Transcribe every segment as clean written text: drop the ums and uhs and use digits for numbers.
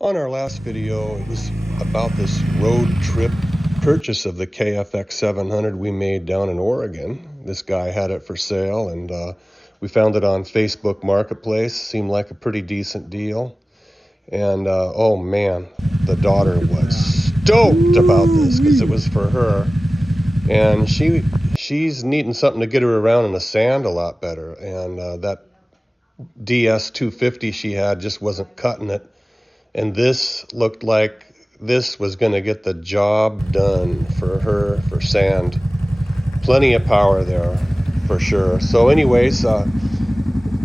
On our last video, it was about this road trip purchase of the KFX 700 we made down in Oregon. This guy had it for sale, and we found it on Facebook Marketplace. Seemed like a pretty decent deal. And oh man, the daughter was stoked about this because it was for her. And she's needing something to get her around in the sand a lot better. And that DS 250 she had just wasn't cutting it. And this looked like this was going to get the job done for her, for sand. Plenty of power there, for sure. So anyways,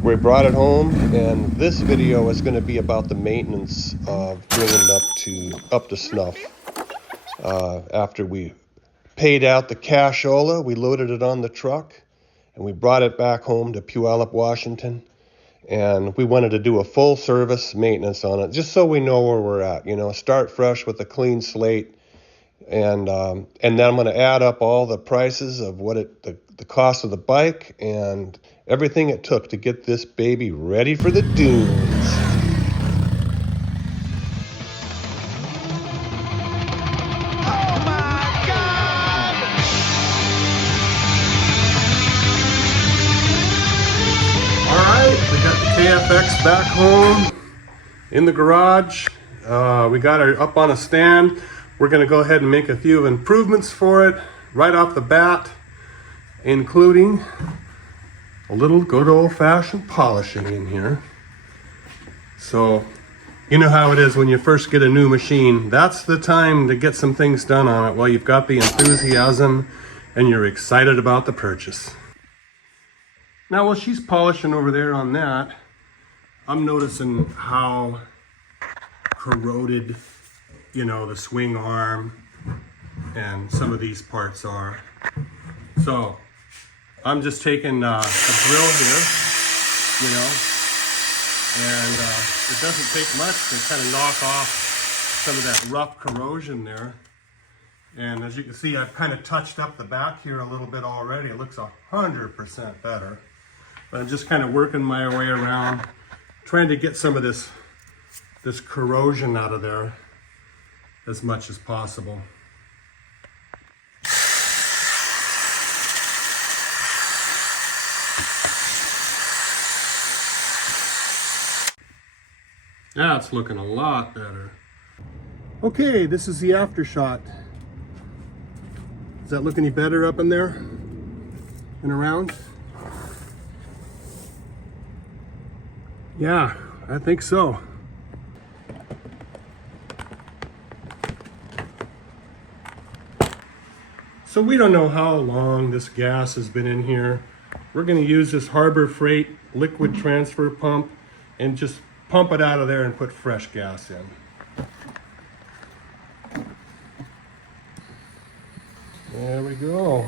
we brought it home, and this video is going to be about the maintenance of bringing it up to snuff. After we paid out the cashola, we loaded it on the truck, and we brought it back home to Puyallup, Washington. And we wanted to do a full service maintenance on it, just so we know where we're at, you know, start fresh with a clean slate. And then I'm going to add up all the prices of what the cost of the bike and everything it took to get this baby ready for the dunes. KFX back home in the garage. We got her up on a stand. We're going to go ahead and make a few improvements for it right off the bat, including a little good old-fashioned polishing in here. So you know how it is when you first get a new machine. That's the time to get some things done on it while you've got the enthusiasm and you're excited about the purchase. Now while she's polishing over there on that, I'm noticing how corroded, you know, the swing arm and some of these parts are. So I'm just taking a drill here, you know, and it doesn't take much to kind of knock off some of that rough corrosion there. And as you can see, I've kind of touched up the back here a little bit already. It looks 100% better. But I'm just kind of working my way around, trying to get some of this corrosion out of there as much as possible. Now it's looking a lot better. Okay, this is the after shot. Does that look any better up in there and around? Yeah, I think so. So we don't know how long this gas has been in here. We're going to use this Harbor Freight liquid transfer pump and just pump it out of there and put fresh gas in. There we go.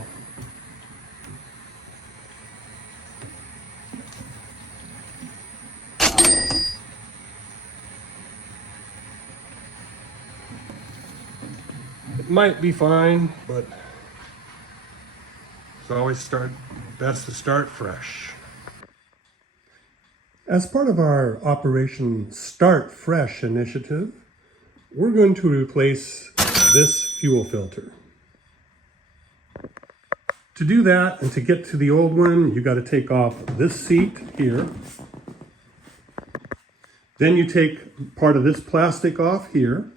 It might be fine, but it's always best to start fresh. As part of our Operation Start Fresh initiative, we're going to replace this fuel filter. To do that and to get to the old one, you got to take off this seat here. Then you take part of this plastic off here.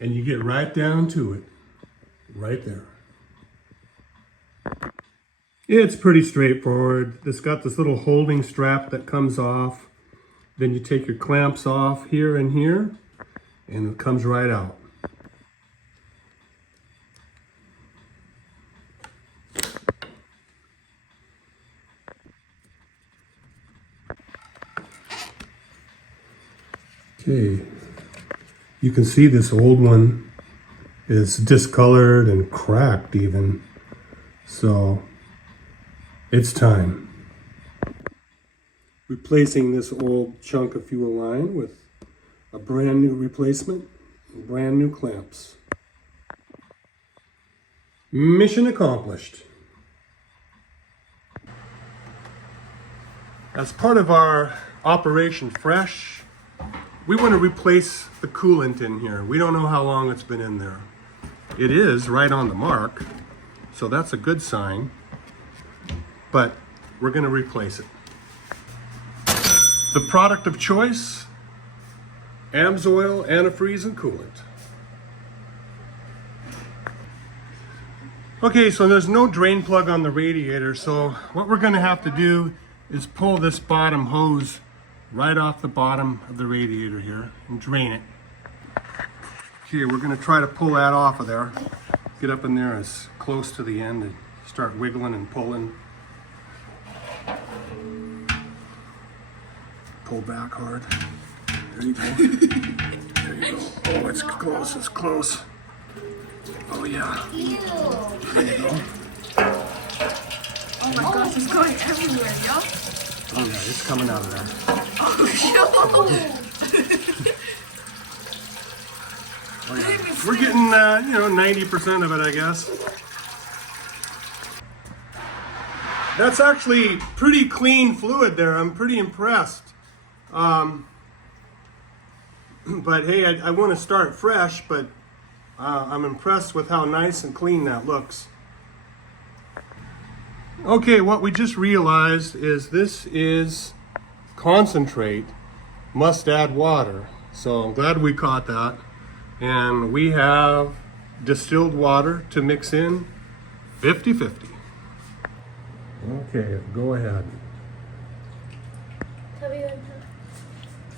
And you get right down to it, right there. It's pretty straightforward. It's got this little holding strap that comes off. Then you take your clamps off here and here, and it comes right out. Okay. You can see this old one is discolored and cracked even. So it's time. Replacing this old chunk of fuel line with a brand new replacement, and brand new clamps. Mission accomplished. As part of our Operation Fresh, we want to replace the coolant in here. We don't know how long it's been in there. It is right on the mark, so that's a good sign, but we're going to replace it. The product of choice, AMSOIL antifreeze and coolant. Okay, so there's no drain plug on the radiator, so what we're going to have to do is pull this bottom hose right off the bottom of the radiator here and drain it. Okay, we're going to try to pull that off of there. Get up in there as close to the end and start wiggling and pulling. Pull back hard. There you go. There you go. Oh, it's close, it's close. Oh yeah. Ew. There you go. Oh my gosh, it's going everywhere, yo. Oh yeah, it's coming out of there. Oh, Oh, yeah. We're getting, 90% of it, I guess. That's actually pretty clean fluid there. I'm pretty impressed. But hey, I want to start fresh, but I'm impressed with how nice and clean that looks. Okay, what we just realized is this is concentrate, must add water. So I'm glad we caught that. And we have distilled water to mix in 50-50. Okay, go ahead.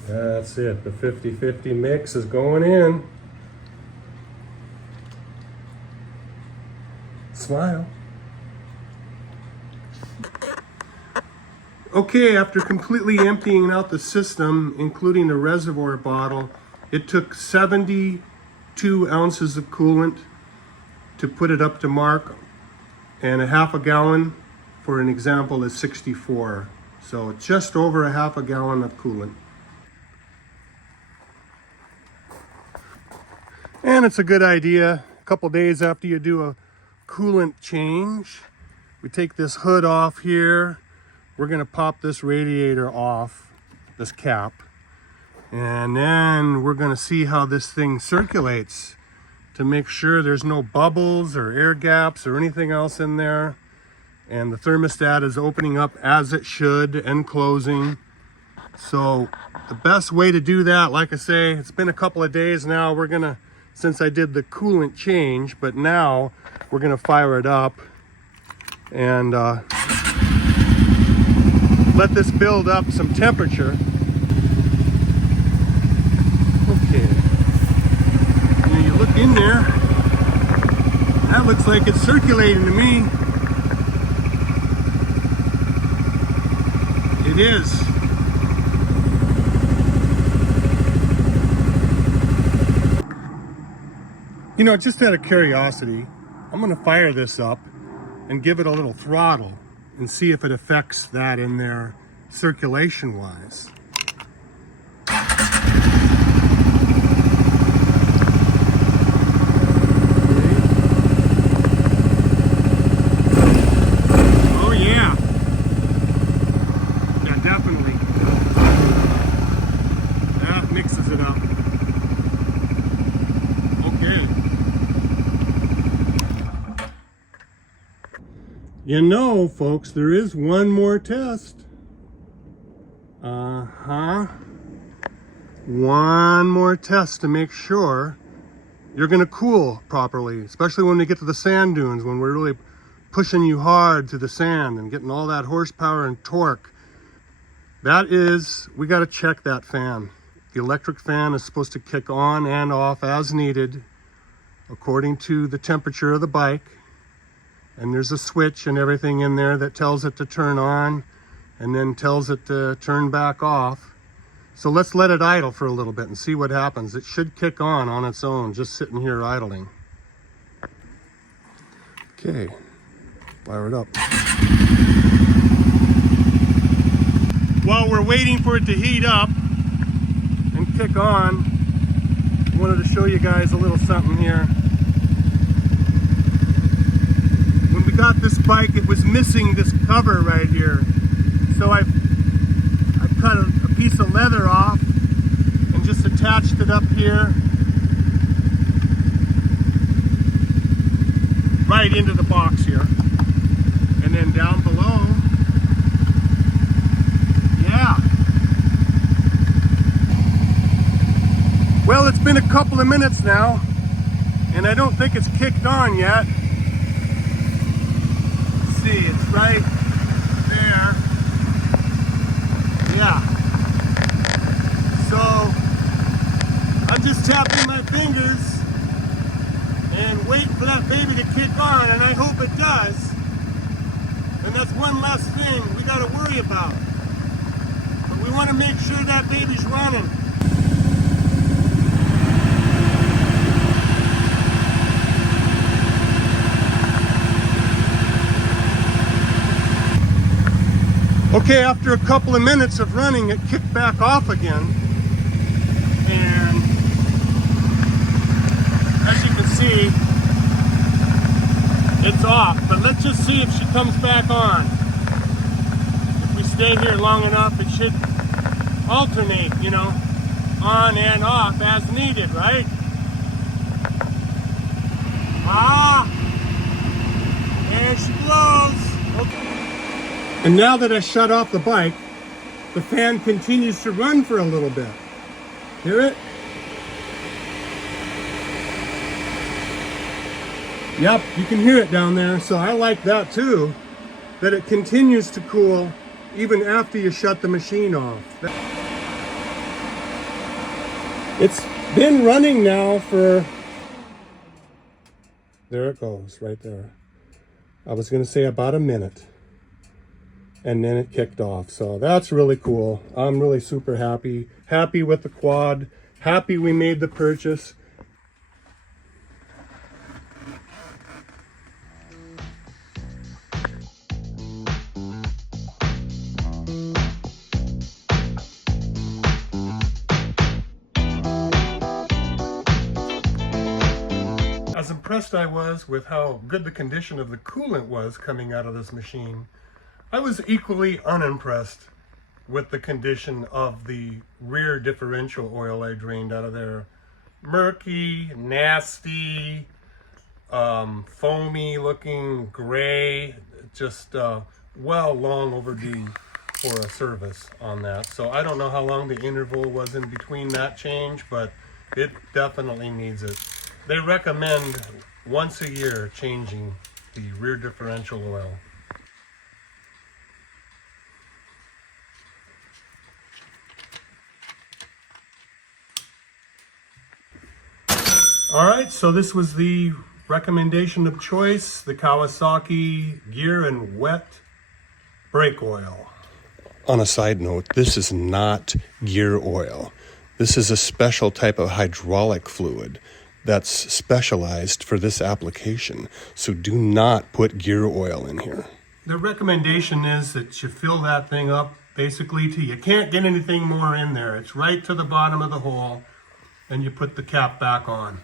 That's it. The 50-50 mix is going in. Smile. Okay, after completely emptying out the system, including the reservoir bottle, it took 72 ounces of coolant to put it up to mark, and a half a gallon, for an example, is 64. So just over a half a gallon of coolant. And it's a good idea, a couple days after you do a coolant change, we take this hood off here. We're gonna pop this radiator off, this cap, and then we're gonna see how this thing circulates to make sure there's no bubbles or air gaps or anything else in there. And the thermostat is opening up as it should and closing. So the best way to do that, like I say, it's been a couple of days now. We're gonna, since I did the coolant change, but now we're gonna fire it up and let this build up some temperature. Okay. You look in there, that looks like it's circulating to me. It is. Just out of curiosity, I'm gonna fire this up and give it a little throttle and see if it affects that in there circulation wise. Oh yeah. Yeah, definitely. That mixes it up. Okay. Folks, there is one more test. One more test to make sure you're gonna cool properly, especially when we get to the sand dunes, when we're really pushing you hard to the sand and getting all that horsepower and torque. That is, we gotta check that fan. The electric fan is supposed to kick on and off as needed according to the temperature of the bike. And there's a switch and everything in there that tells it to turn on and then tells it to turn back off. So let's let it idle for a little bit and see what happens. It should kick on its own, just sitting here idling. Okay, fire it up. While we're waiting for it to heat up and kick on, I wanted to show you guys a little something here. When we got this bike, it was missing this cover right here. So I cut a piece of leather off and just attached it up here, right into the box here. And then down below, yeah. Well, it's been a couple of minutes now, and I don't think it's kicked on yet. Let's see, it's right there. Yeah. So, I'm just tapping my fingers and waiting for that baby to kick on, and I hope it does. And that's one less thing we got to worry about. But we want to make sure that baby's running. Okay, after a couple of minutes of running, it kicked back off again. And as you can see, it's off. But let's just see if she comes back on. If we stay here long enough, it should alternate, you know, on and off as needed, right? Ah! There she blows. Okay. And now that I shut off the bike, the fan continues to run for a little bit. Hear it? Yep, you can hear it down there. So I like that too, that it continues to cool even after you shut the machine off. It's been running now for, there it goes, right there. I was gonna say about a minute. And then it kicked off. So that's really cool. I'm really super happy. Happy with the quad. Happy we made the purchase. As impressed I was with how good the condition of the coolant was coming out of this machine, I was equally unimpressed with the condition of the rear differential oil I drained out of there. Murky, nasty, foamy looking, gray, just well long overdue for a service on that. So I don't know how long the interval was in between that change, but it definitely needs it. They recommend once a year changing the rear differential oil. All right, so this was the recommendation of choice, the Kawasaki Gear and Wet brake oil. On a side note, this is not gear oil. This is a special type of hydraulic fluid that's specialized for this application. So do not put gear oil in here. The recommendation is that you fill that thing up basically till you can't get anything more in there. It's right to the bottom of the hole, and you put the cap back on.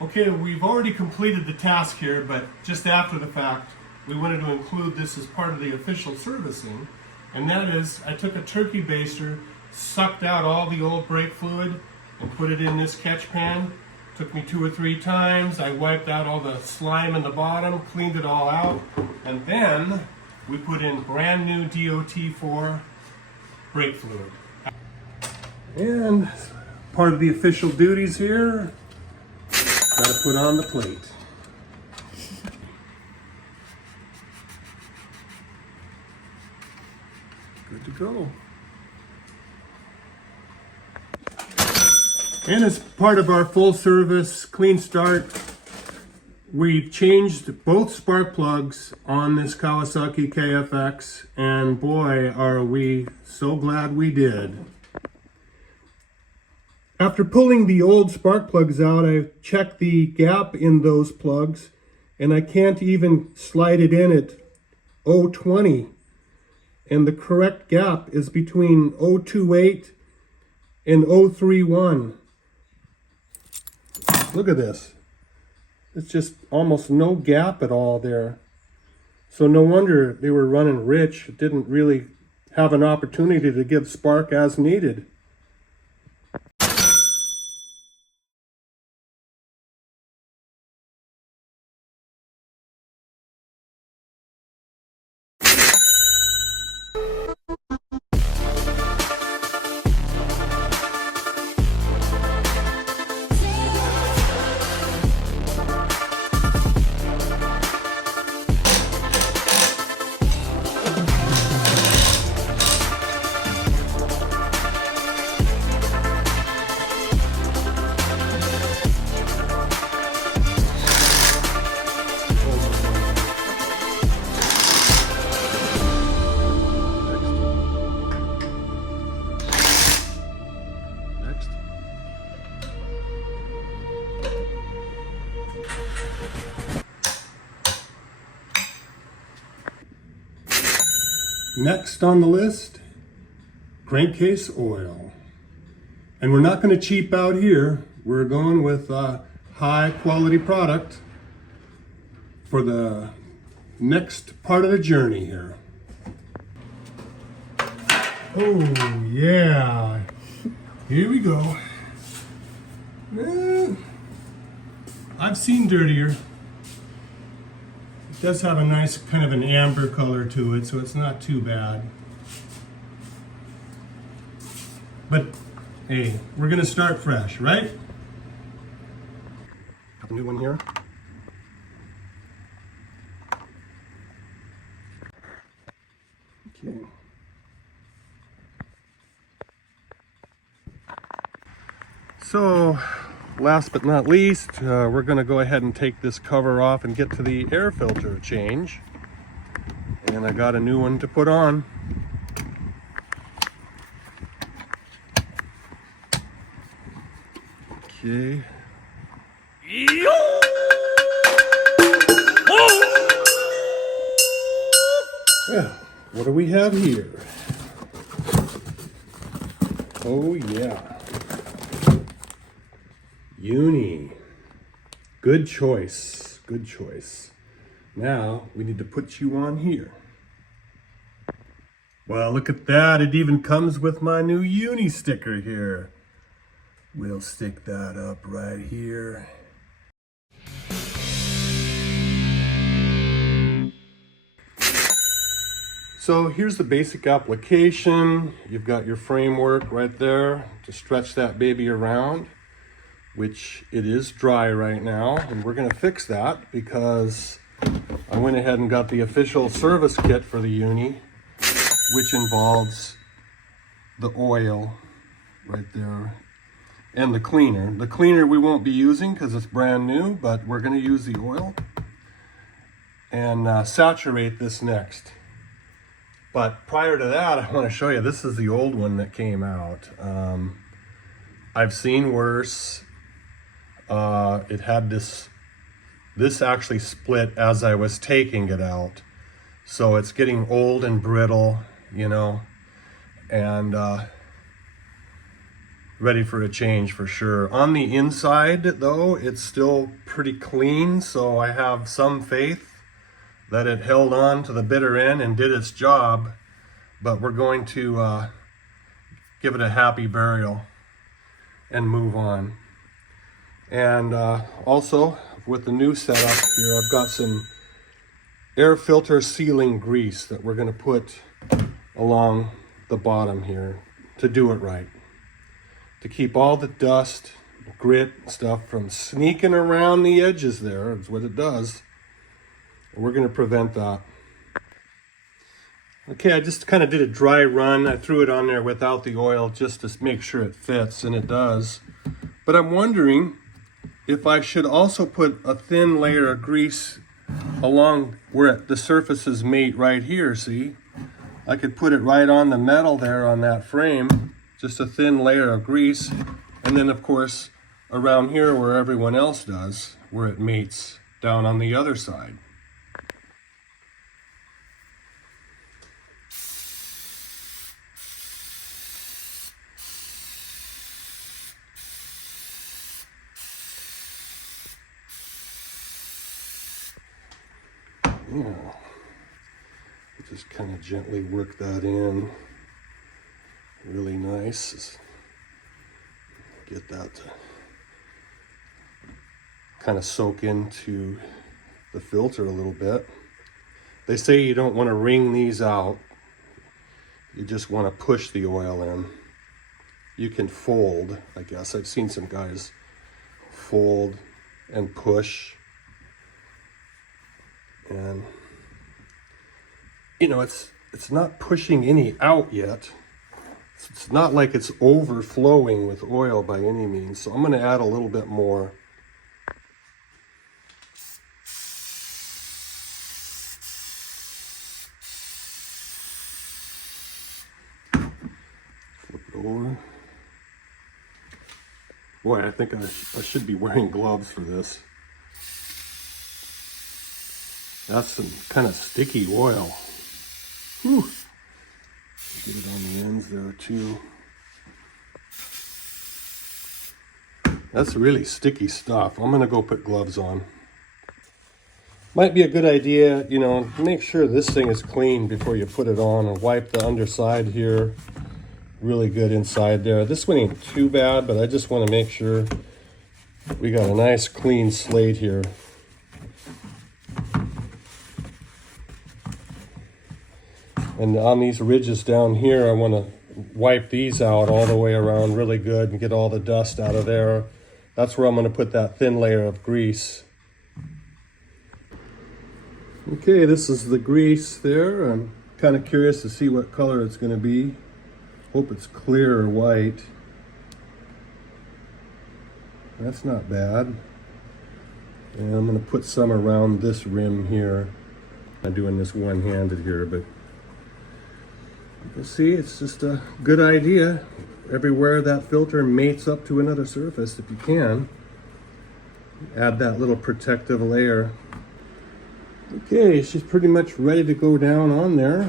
Okay, we've already completed the task here, but just after the fact, we wanted to include this as part of the official servicing. And that is, I took a turkey baster, sucked out all the old brake fluid, and put it in this catch pan. Took me 2 or 3 times. I wiped out all the slime in the bottom, cleaned it all out, and then we put in brand new DOT4 brake fluid. And part of the official duties here, gotta put on the plate. Good to go. And as part of our full service clean start, we've changed both spark plugs on this Kawasaki Kfx, and boy, are we so glad we did. After pulling the old spark plugs out, I checked the gap in those plugs, and I can't even slide it in at 0.20. And the correct gap is between 0.28 and 0.31. Look at this. It's just almost no gap at all there. So no wonder they were running rich. It didn't really have an opportunity to give spark as needed. Next on the list, crankcase oil. And we're not going to cheap out here. We're going with a high quality product for the next part of the journey here. Oh yeah, here we go. I've seen dirtier. It does have a nice kind of an amber color to it, so it's not too bad. But hey, we're gonna start fresh, right? Got the new one here. Okay. So, last but not least, we're gonna go ahead and take this cover off and get to the air filter change. And I got a new one to put on. Okay. Well, what do we have here? Oh yeah. Uni. Good choice. Good choice. Now we need to put you on here. Well, look at that. It even comes with my new Uni sticker here. We'll stick that up right here. So here's the basic application. You've got your framework right there to stretch that baby around, which it is dry right now. And we're gonna fix that because I went ahead and got the official service kit for the Uni, which involves the oil right there. And the cleaner. The cleaner we won't be using because it's brand new, but we're going to use the oil and saturate this next. But prior to that, I want to show you, this is the old one that came out. I've seen worse. It had this actually split as I was taking it out. So it's getting old and brittle, you know, and ready for a change for sure. On the inside though, it's still pretty clean, so I have some faith that it held on to the bitter end and did its job, but we're going to give it a happy burial and move on. And also with the new setup here, I've got some air filter sealing grease that we're going to put along the bottom here to do it right, to keep all the dust, grit, stuff from sneaking around the edges there. That's what it does. And we're going to prevent that. Okay, I just kind of did a dry run. I threw it on there without the oil just to make sure it fits, and it does. But I'm wondering if I should also put a thin layer of grease along where the surfaces meet right here, see? I could put it right on the metal there on that frame, just a thin layer of grease, and then of course around here where everyone else does, where it meets down on the other side. Yeah. Just kind of gently work that in. Really nice. Get that to kind of soak into the filter a little bit. They say you don't want to wring these out. You just want to push the oil in. You can fold, I guess. I've seen some guys fold and push. And you know, it's not pushing any out yet. It's not like it's overflowing with oil by any means. So I'm going to add a little bit more. Flip it over. Boy, I think I should be wearing gloves for this. That's some kind of sticky oil. Whew. Get it on the ends there too. That's really sticky stuff. I'm gonna go put gloves on. Might be a good idea, you know, make sure this thing is clean before you put it on, and wipe the underside here. Really good inside there. This one ain't too bad, but I just want to make sure we got a nice clean slate here. And on these ridges down here, I want to wipe these out all the way around really good and get all the dust out of there. That's where I'm going to put that thin layer of grease. Okay, this is the grease there. I'm kind of curious to see what color it's going to be. Hope it's clear or white. That's not bad. And I'm going to put some around this rim here. I'm doing this one-handed here, but you'll see, it's just a good idea. Everywhere that filter mates up to another surface, if you can, add that little protective layer. Okay, she's pretty much ready to go down on there.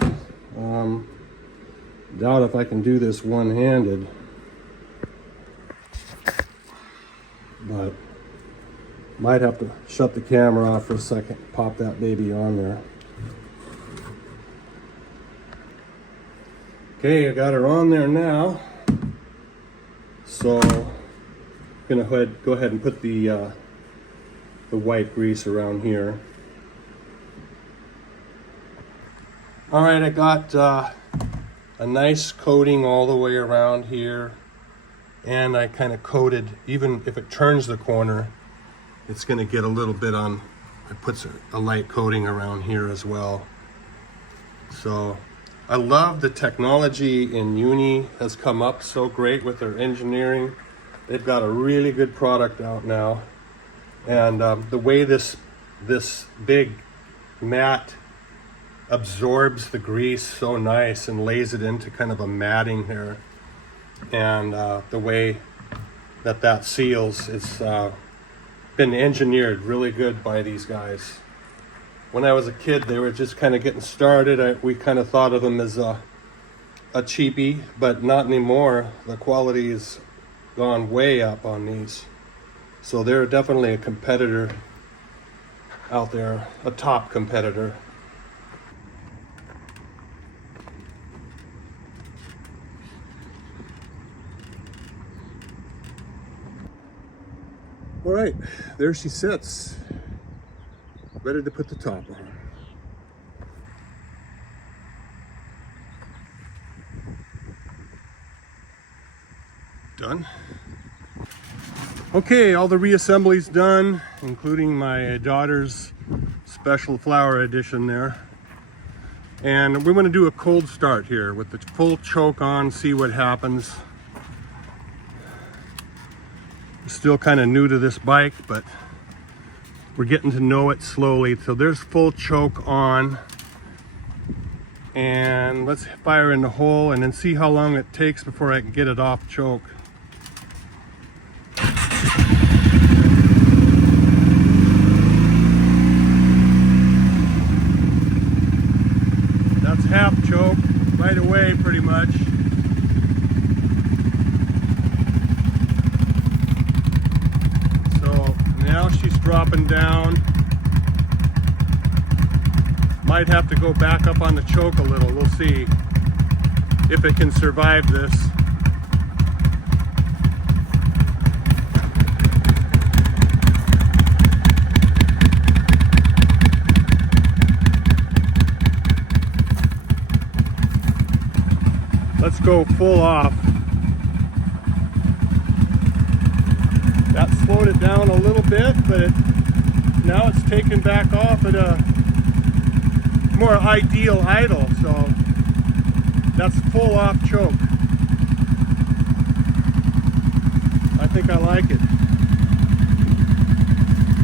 Doubt if I can do this one-handed, but might have to shut the camera off for a second, pop that baby on there. Okay, I got her on there now. So I'm gonna go ahead and put the white grease around here. All right, I got a nice coating all the way around here, and I kind of coated, even if it turns the corner, it's gonna get a little bit on, it puts a light coating around here as well. So I love the technology in Uni has come up so great with their engineering. They've got a really good product out now. And the way this big mat absorbs the grease so nice and lays it into kind of a matting here. And the way that seals, it's been engineered really good by these guys. When I was a kid, they were just kind of getting started. We kind of thought of them as a cheapie, but not anymore. The quality has gone way up on these. So they're definitely a competitor out there, a top competitor. All right, there she sits, ready to put the top on. Done. Okay, all the reassembly's done, including my daughter's special flower edition there. And we want to do a cold start here with the full choke on, see what happens. I'm still kind of new to this bike, but we're getting to know it slowly. So there's full choke on. And let's fire in the hole and then see how long it takes before I can get it off choke. That's half choke right away pretty much. So now she's dropping down. Might have to go back up on the choke a little. We'll see if it can survive this. Let's go full off. That slowed it down a little bit, but now it's taken back off at a more ideal idle, so that's full off choke. I think I like it.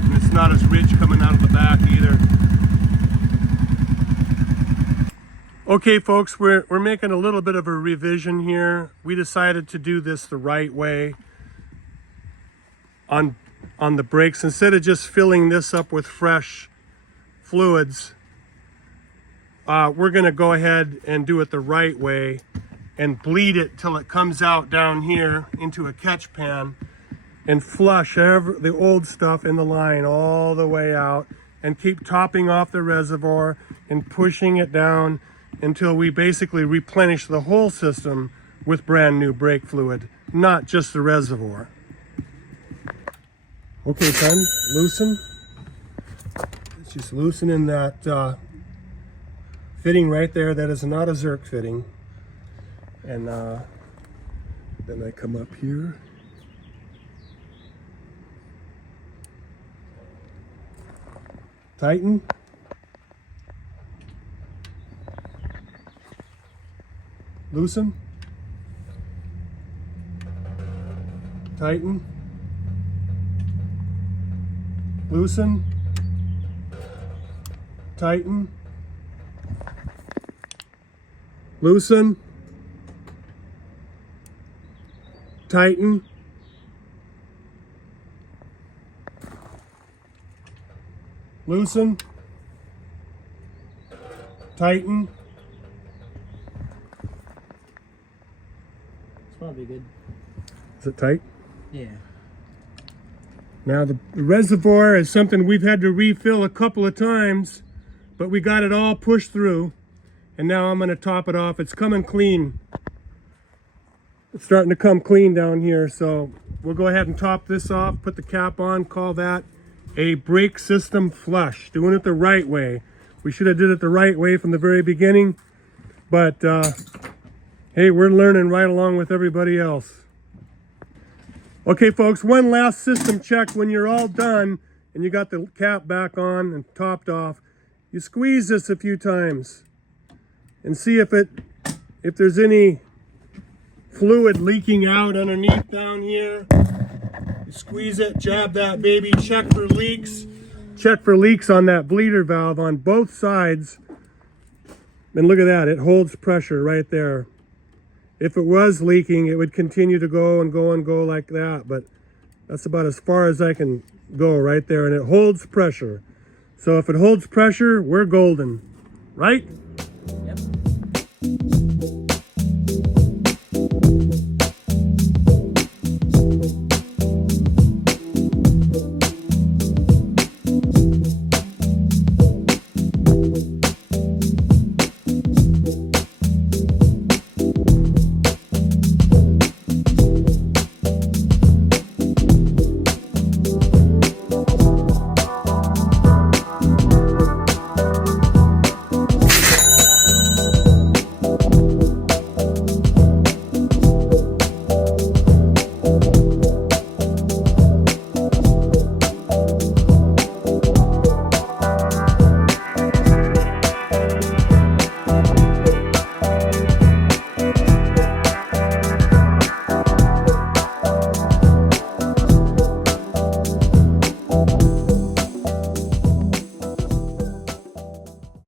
And it's not as rich coming out of the back either. Okay folks, we're making a little bit of a revision here. We decided to do this the right way on the brakes. Instead of just filling this up with fresh fluids, we're gonna go ahead and do it the right way and bleed it till it comes out down here into a catch pan and flush the old stuff in the line all the way out and keep topping off the reservoir and pushing it down until we basically replenish the whole system with brand new brake fluid, not just the reservoir. Okay, son, loosen. It's just loosening that fitting right there. That is not a Zerk fitting. And then I come up here. Tighten. Loosen. Tighten. Loosen. Tighten. Loosen. Tighten. Loosen. Tighten. Probably good. Is it tight? Yeah. Now the reservoir is something we've had to refill a couple of times, but we got it all pushed through, and now I'm going to top it off. It's coming clean. It's starting to come clean down here, so we'll go ahead and top this off, put the cap on, call that a brake system flush. Doing it the right way. We should have did it the right way from the very beginning, but hey, we're learning right along with everybody else. Okay, folks, one last system check. When you're all done and you got the cap back on and topped off, you squeeze this a few times and see if there's any fluid leaking out underneath down here. You squeeze it, jab that baby, check for leaks. Check for leaks on that bleeder valve on both sides. And look at that, it holds pressure right there. If it was leaking, it would continue to go and go and go like that, but that's about as far as I can go right there, and it holds pressure. So if it holds pressure, we're golden, right?